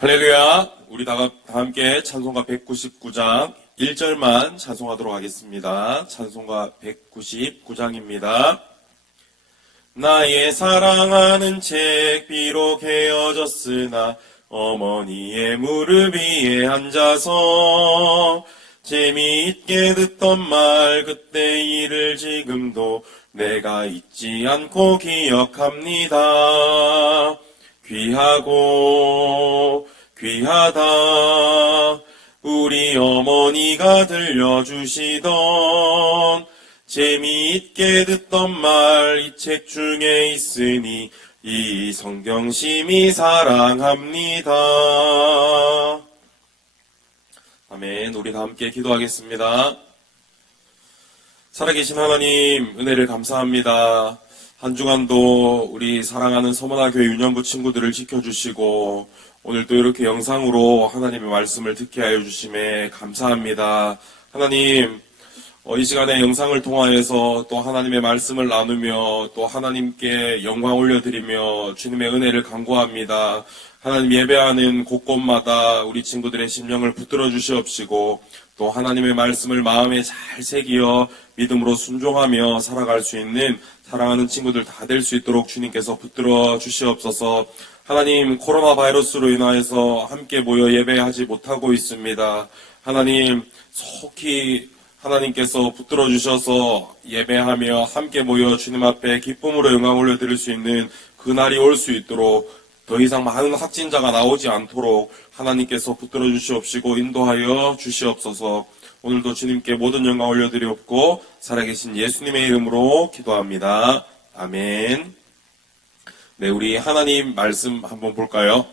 할렐루야. 우리 다 함께 찬송가 199장 1절만 찬송하도록 하겠습니다. 찬송가 199장입니다. 나의 사랑하는 책 비록 헤어졌으나 어머니의 무릎 위에 앉아서 재미있게 듣던 말 그때 일을 지금도 내가 잊지 않고 기억합니다. 귀하고 귀하다 우리 어머니가 들려주시던 재미있게 듣던 말 이 책 중에 있으니 이 성경심이 사랑합니다. 아멘. 우리 다 함께 기도하겠습니다. 살아계신 하나님 은혜를 감사합니다. 한 주간도 우리 사랑하는 서문화 교회 유년부 친구들을 지켜주시고 오늘 또 이렇게 영상으로 하나님의 말씀을 듣게 하여 주심에 감사합니다. 하나님, 이 시간에 영상을 통하여서 또 하나님의 말씀을 나누며 또 하나님께 영광 올려드리며 주님의 은혜를 간구합니다. 하나님 예배하는 곳곳마다 우리 친구들의 심령을 붙들어 주시옵시고 또 하나님의 말씀을 마음에 잘 새기어 믿음으로 순종하며 살아갈 수 있는 사랑하는 친구들 다 될 수 있도록 주님께서 붙들어 주시옵소서. 하나님, 코로나 바이러스로 인하여서 함께 모여 예배하지 못하고 있습니다. 하나님, 속히 하나님께서 붙들어 주셔서 예배하며 함께 모여 주님 앞에 기쁨으로 영광 올려드릴 수 있는 그날이 올 수 있도록 더 이상 많은 확진자가 나오지 않도록 하나님께서 붙들어 주시옵시고 인도하여 주시옵소서. 오늘도 주님께 모든 영광 올려드리옵고 살아계신 예수님의 이름으로 기도합니다. 아멘. 네, 우리 하나님 말씀 한번 볼까요?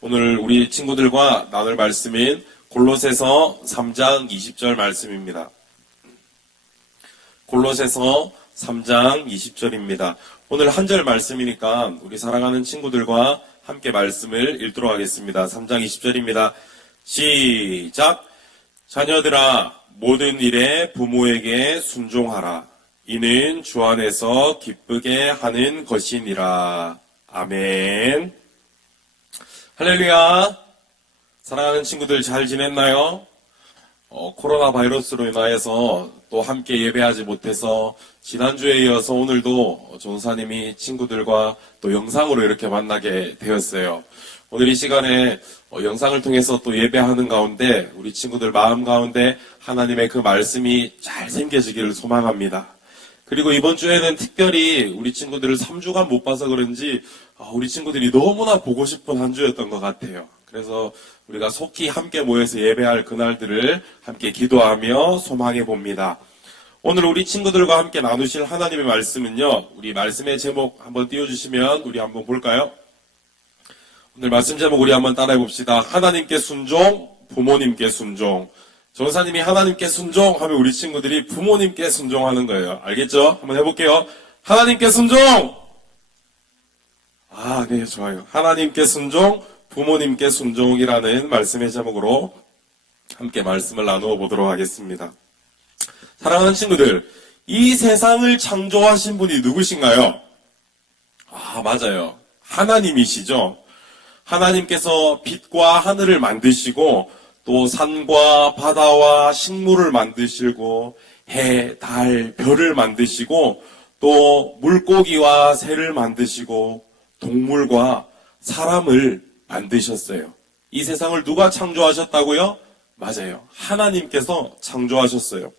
오늘 우리 친구들과 나눌 말씀인 골로새서 3장 20절 말씀입니다. 골로새서 3장 20절입니다. 오늘 한 절 말씀이니까 우리 사랑하는 친구들과 함께 말씀을 읽도록 하겠습니다. 3장 20절입니다. 시작! 자녀들아, 모든 일에 부모에게 순종하라. 이는 주 안에서 기쁘게 하는 것이니라. 아멘. 할렐루야. 사랑하는 친구들 잘 지냈나요? 코로나 바이러스로 인하여서 또 함께 예배하지 못해서 지난주에 이어서 오늘도 전사님이 친구들과 또 영상으로 이렇게 만나게 되었어요. 오늘 이 시간에 영상을 통해서 또 예배하는 가운데 우리 친구들 마음 가운데 하나님의 그 말씀이 잘 생겨지기를 소망합니다. 그리고 이번 주에는 특별히 우리 친구들을 3주간 못 봐서 그런지 우리 친구들이 너무나 보고 싶은 한 주였던 것 같아요. 그래서 우리가 속히 함께 모여서 예배할 그날들을 함께 기도하며 소망해 봅니다. 오늘 우리 친구들과 함께 나누실 하나님의 말씀은요, 우리 말씀의 제목 한번 띄워주시면 우리 한번 볼까요? 오늘 말씀 제목 우리 한번 따라해 봅시다. 하나님께 순종, 부모님께 순종. 전사님이 하나님께 순종하면 우리 친구들이 부모님께 순종하는 거예요. 알겠죠? 한번 해볼게요. 하나님께 순종! 네, 좋아요. 하나님께 순종, 부모님께 순종이라는 말씀의 제목으로 함께 말씀을 나누어 보도록 하겠습니다. 사랑하는 친구들, 이 세상을 창조하신 분이 누구신가요? 맞아요. 하나님이시죠. 하나님께서 빛과 하늘을 만드시고 또 산과 바다와 식물을 만드시고 해, 달, 별을 만드시고 또 물고기와 새를 만드시고 동물과 사람을 만드셨어요. 이 세상을 누가 창조하셨다고요? 맞아요. 하나님께서 창조하셨어요.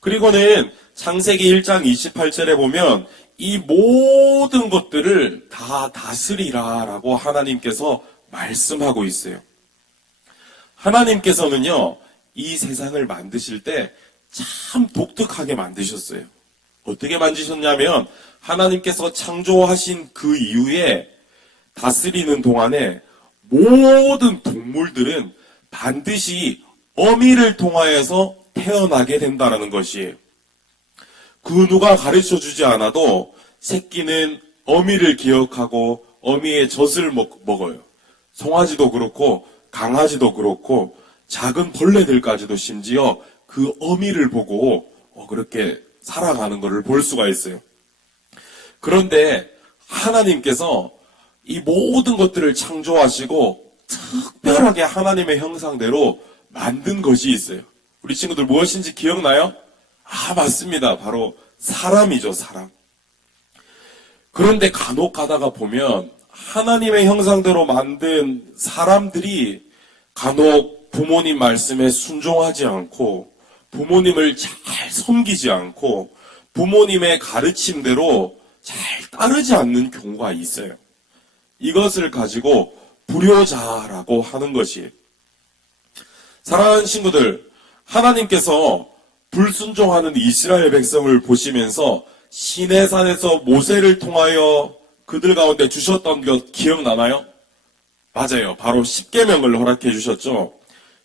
그리고는 창세기 1장 28절에 보면 이 모든 것들을 다 다스리라 라고 하나님께서 말씀하고 있어요. 하나님께서는요, 이 세상을 만드실 때 참 독특하게 만드셨어요. 어떻게 만드셨냐면 하나님께서 창조하신 그 이후에 다스리는 동안에 모든 동물들은 반드시 어미를 통하여서 태어나게 된다는 것이에요. 그 누가 가르쳐 주지 않아도 새끼는 어미를 기억하고 어미의 젖을 먹어요. 송아지도 그렇고 강아지도 그렇고 작은 벌레들까지도 심지어 그 어미를 보고 그렇게 살아가는 것을 볼 수가 있어요. 그런데 하나님께서 이 모든 것들을 창조하시고 특별하게 하나님의 형상대로 만든 것이 있어요. 우리 친구들 무엇인지 기억나요? 맞습니다. 바로 사람이죠, 사람. 그런데 간혹 가다가 보면 하나님의 형상대로 만든 사람들이 간혹 부모님 말씀에 순종하지 않고 부모님을 잘 섬기지 않고 부모님의 가르침대로 잘 따르지 않는 경우가 있어요. 이것을 가지고 불효자라고 하는 것이에요. 사랑하는 친구들, 하나님께서 불순종하는 이스라엘 백성을 보시면서 시내산에서 모세를 통하여 그들 가운데 주셨던 것 기억나나요? 맞아요. 바로 십계명을 허락해 주셨죠.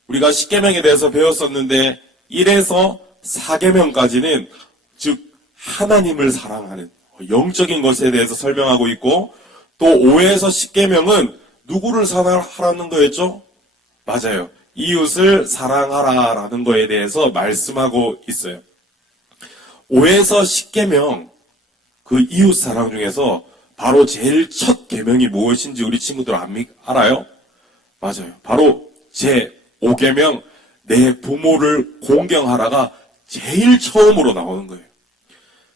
우리가 십계명에 대해서 배웠었는데 1에서 4계명까지는 즉 하나님을 사랑하는 영적인 것에 대해서 설명하고 있고 또 5에서 10계명은 누구를 사랑하라는 거였죠? 맞아요. 이웃을 사랑하라라는 거에 대해서 말씀하고 있어요. 5에서 10계명 그 이웃 사랑 중에서 바로 제일 첫 계명이 무엇인지 우리 친구들 알아요? 맞아요. 바로 제 5계명 내 부모를 공경하라가 제일 처음으로 나오는 거예요.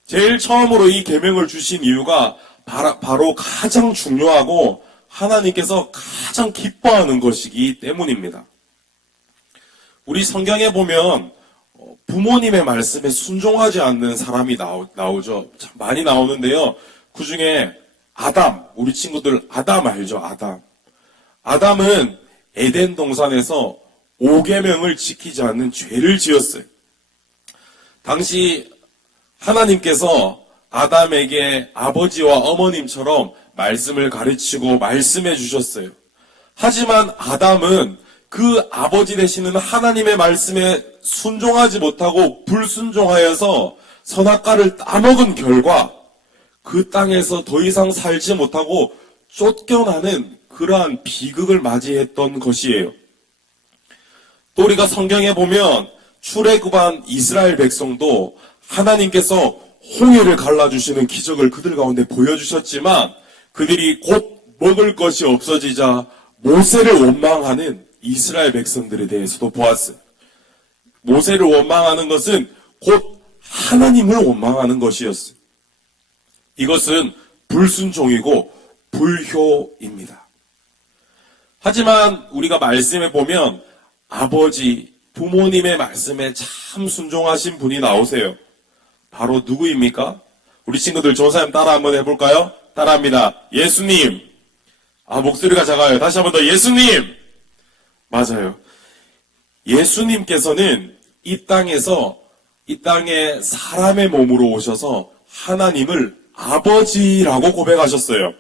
제일 처음으로 이 계명을 주신 이유가 바로 가장 중요하고 하나님께서 가장 기뻐하는 것이기 때문입니다. 우리 성경에 보면 부모님의 말씀에 순종하지 않는 사람이 나오죠. 참 많이 나오는데요. 그 중에 아담, 우리 친구들 아담 알죠? 아담은 에덴 동산에서 5계명을 지키지 않는 죄를 지었어요. 당시 하나님께서 아담에게 아버지와 어머님처럼 말씀을 가르치고 말씀해 주셨어요. 하지만 아담은 그 아버지 되시는 하나님의 말씀에 순종하지 못하고 불순종하여서 선악과를 따먹은 결과 그 땅에서 더 이상 살지 못하고 쫓겨나는 그러한 비극을 맞이했던 것이에요. 또 우리가 성경에 보면 출애굽한 이스라엘 백성도 하나님께서 홍해를 갈라주시는 기적을 그들 가운데 보여주셨지만 그들이 곧 먹을 것이 없어지자 모세를 원망하는 이스라엘 백성들에 대해서도 보았어요. 모세를 원망하는 것은 곧 하나님을 원망하는 것이었어요. 이것은 불순종이고 불효입니다. 하지만 우리가 말씀에 보면 아버지, 부모님의 말씀에 참 순종하신 분이 나오세요. 바로 누구입니까? 우리 친구들 조사님 따라 한번 해볼까요? 따라합니다. 예수님. 목소리가 작아요. 다시 한번 더 예수님. 맞아요. 예수님께서는 이 땅에 사람의 몸으로 오셔서 하나님을 아버지라고 고백하셨어요.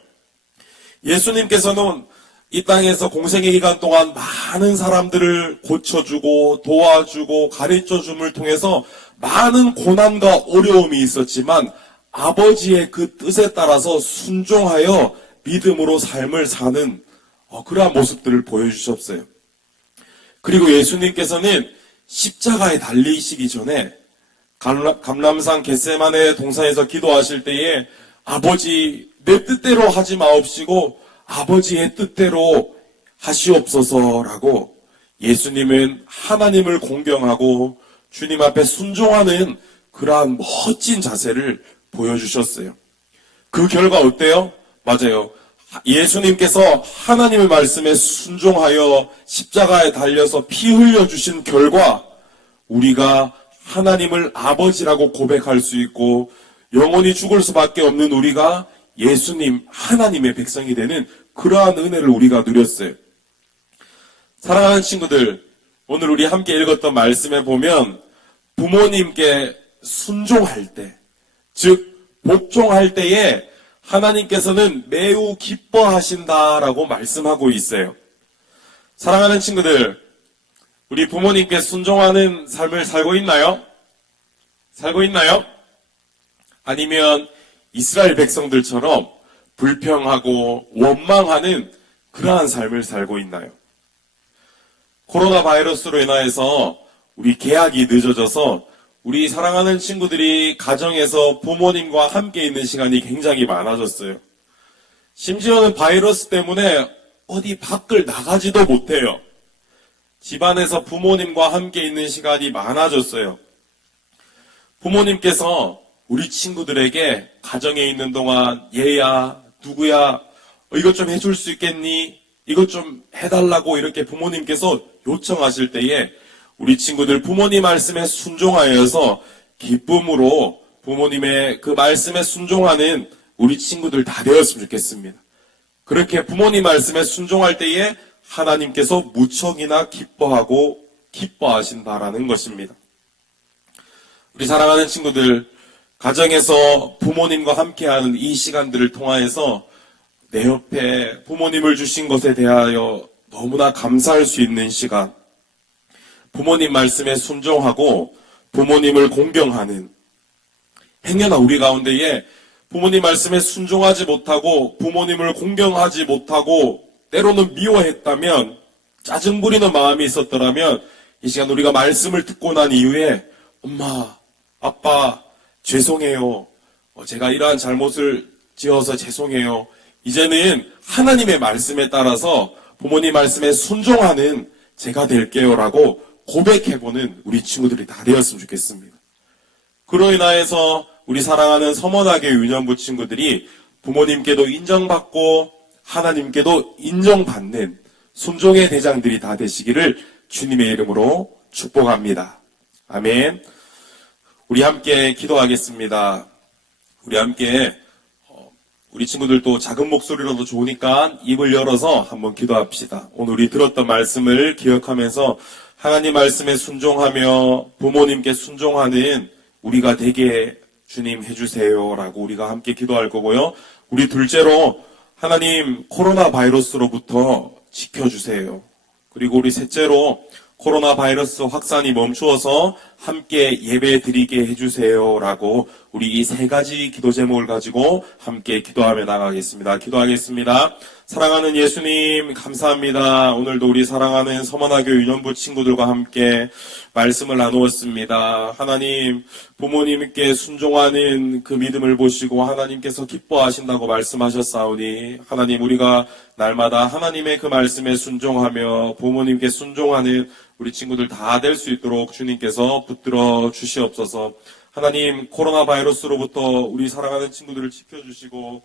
예수님께서는 이 땅에서 공생의 기간 동안 많은 사람들을 고쳐주고 도와주고 가르쳐줌을 통해서 많은 고난과 어려움이 있었지만 아버지의 그 뜻에 따라서 순종하여 믿음으로 삶을 사는 그러한 모습들을 보여주셨어요. 그리고 예수님께서는 십자가에 달리시기 전에 감람산 겟세마네 동산에서 기도하실 때에 아버지 내 뜻대로 하지 마옵시고 아버지의 뜻대로 하시옵소서라고 예수님은 하나님을 공경하고 주님 앞에 순종하는 그러한 멋진 자세를 보여주셨어요. 그 결과 어때요? 맞아요. 예수님께서 하나님의 말씀에 순종하여 십자가에 달려서 피 흘려주신 결과 우리가 하나님을 아버지라고 고백할 수 있고 영원히 죽을 수밖에 없는 우리가 예수님, 하나님의 백성이 되는 그러한 은혜를 우리가 누렸어요. 사랑하는 친구들, 오늘 우리 함께 읽었던 말씀에 보면 부모님께 순종할 때, 즉 복종할 때에 하나님께서는 매우 기뻐하신다라고 말씀하고 있어요. 사랑하는 친구들, 우리 부모님께 순종하는 삶을 살고 있나요? 살고 있나요? 아니면 이스라엘 백성들처럼 불평하고 원망하는 그러한 삶을 살고 있나요? 코로나 바이러스로 인하여서 우리 개학이 늦어져서 우리 사랑하는 친구들이 가정에서 부모님과 함께 있는 시간이 굉장히 많아졌어요. 심지어는 바이러스 때문에 어디 밖을 나가지도 못해요. 집안에서 부모님과 함께 있는 시간이 많아졌어요. 부모님께서 우리 친구들에게 가정에 있는 동안 얘야, 누구야, 이것 좀 해줄 수 있겠니? 이것 좀 해달라고 이렇게 부모님께서 요청하실 때에 우리 친구들 부모님 말씀에 순종하여서 기쁨으로 부모님의 그 말씀에 순종하는 우리 친구들 다 되었으면 좋겠습니다. 그렇게 부모님 말씀에 순종할 때에 하나님께서 무척이나 기뻐하신다라는 것입니다. 우리 사랑하는 친구들, 가정에서 부모님과 함께하는 이 시간들을 통하여서 내 옆에 부모님을 주신 것에 대하여 너무나 감사할 수 있는 시간, 부모님 말씀에 순종하고 부모님을 공경하는, 행여나 우리 가운데에 부모님 말씀에 순종하지 못하고 부모님을 공경하지 못하고 때로는 미워했다면, 짜증 부리는 마음이 있었더라면 이 시간 우리가 말씀을 듣고 난 이후에 엄마, 아빠 죄송해요. 제가 이러한 잘못을 지어서 죄송해요. 이제는 하나님의 말씀에 따라서 부모님 말씀에 순종하는 제가 될게요 라고 고백해보는 우리 친구들이 다 되었으면 좋겠습니다. 그로 인하여서 우리 사랑하는 서머나교 유년부 친구들이 부모님께도 인정받고 하나님께도 인정받는 순종의 대장들이 다 되시기를 주님의 이름으로 축복합니다. 아멘. 우리 함께 기도하겠습니다. 우리 함께 우리 친구들도 작은 목소리로도 좋으니까 입을 열어서 한번 기도합시다. 오늘 우리 들었던 말씀을 기억하면서 하나님 말씀에 순종하며 부모님께 순종하는 우리가 되게 주님 해주세요 라고 우리가 함께 기도할 거고요. 우리 둘째로 하나님 코로나 바이러스로부터 지켜주세요. 그리고 우리 셋째로 코로나 바이러스 확산이 멈추어서 함께 예배 드리게 해주세요 라고 우리 이 세 가지 기도 제목을 가지고 함께 기도하며 나가겠습니다. 기도하겠습니다. 사랑하는 예수님 감사합니다. 오늘도 우리 사랑하는 서머나교 유년부 친구들과 함께 말씀을 나누었습니다. 하나님 부모님께 순종하는 그 믿음을 보시고 하나님께서 기뻐하신다고 말씀하셨사오니 하나님 우리가 날마다 하나님의 그 말씀에 순종하며 부모님께 순종하는 우리 친구들 다 될 수 있도록 주님께서 붙들어 주시옵소서. 하나님 코로나 바이러스로부터 우리 사랑하는 친구들을 지켜주시고